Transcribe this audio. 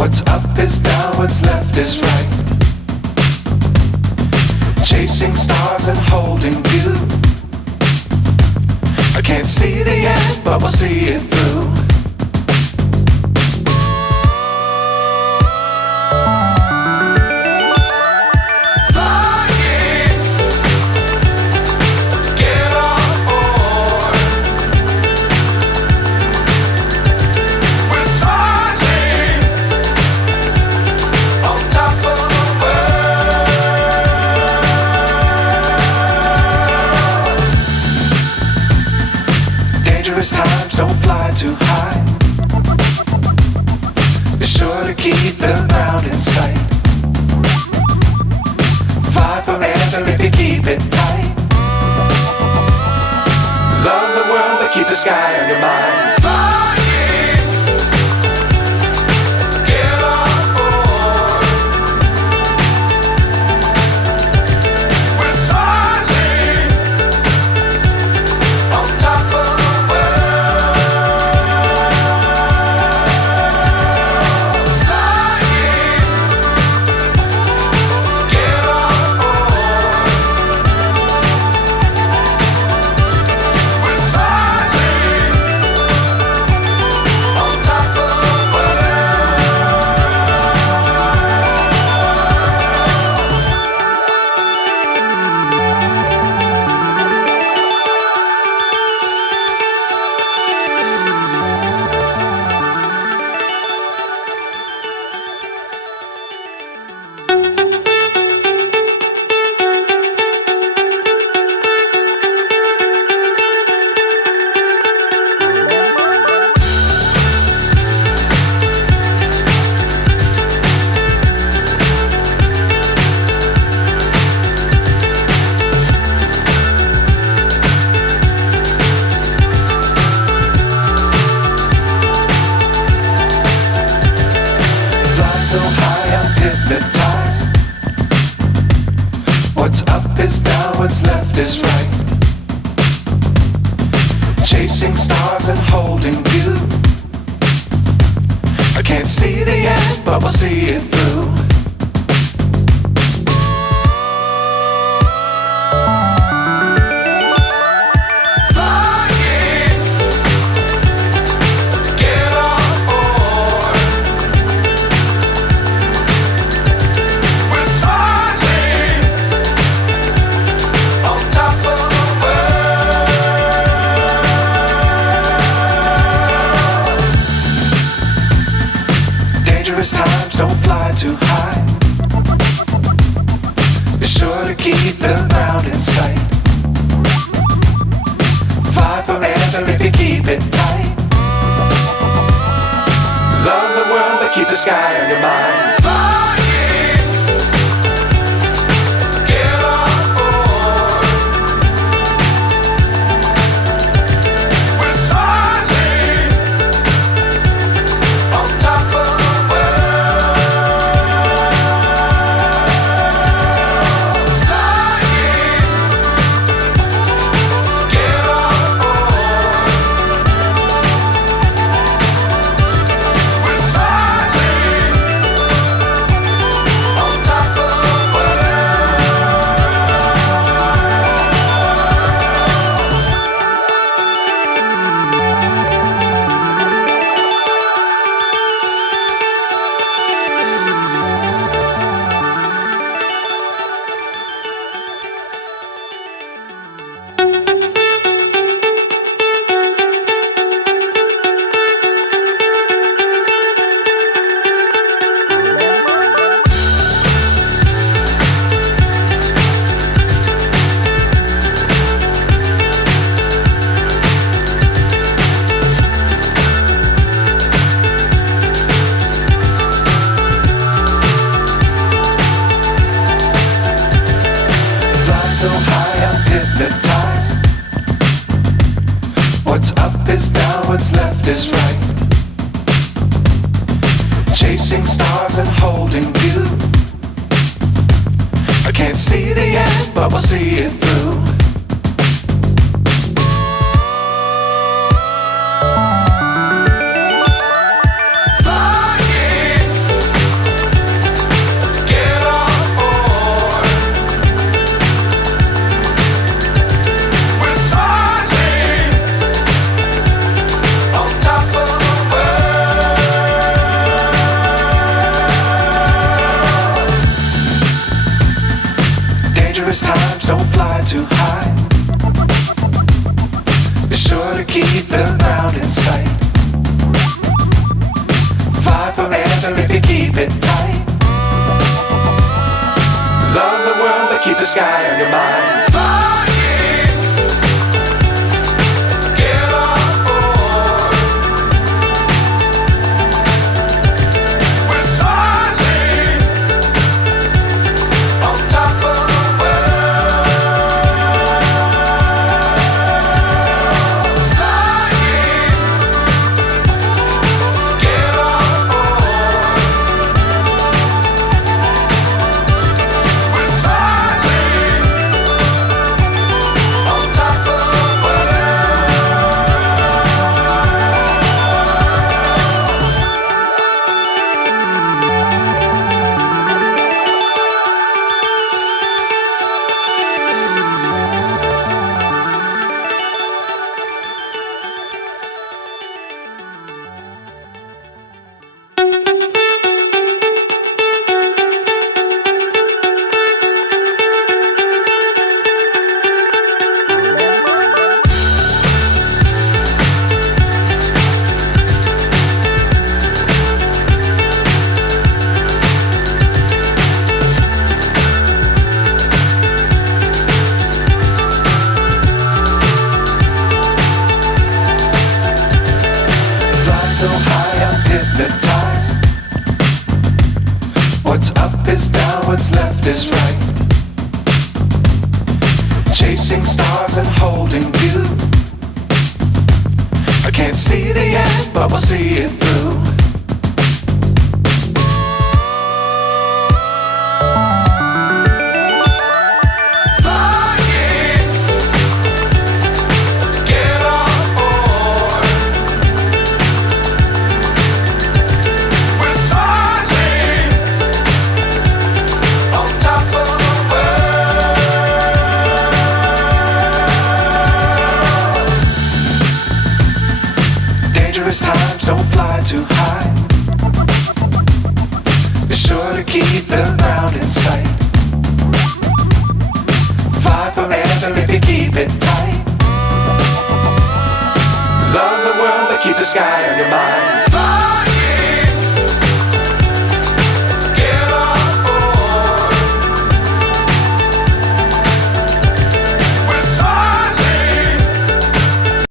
What's up is down, what's left is right. Chasing stars and holding you. I can't see the end, but we'll see it through. Times don't fly too high. Be sure to keep the ground in sight. Fly forever if you keep it tight. Love the world but keep the sky on your mind. So high I'm hypnotized. What's up is down, what's left is right. Chasing stars and holding you. I can't see the end, but we'll see it through. Times don't fly too high. Be sure to keep the ground in sight. Fly forever if you keep it tight. Love the world but keep the sky on your mind. So high I'm hypnotized. What's up is down, what's left is right. Chasing stars and holding you. I can't see the end, but we'll see it through. Flying. it tight. Love the world, but keep the sky on your mind. Flying, get on board. We're soaring on top of the world. Flying, get on board. We're soaring on top of the so high, I'm hypnotized. What's up is down, what's left is right. Chasing stars and holding you. I can't see the end, but we'll see it through. Flying, get on board. We're soaring on top of the world. Dangerous times, don't fly too high. Be sure to keep the ground in sight. Fly forever if you keep it tight. Love the world, but keep the sky on your mind.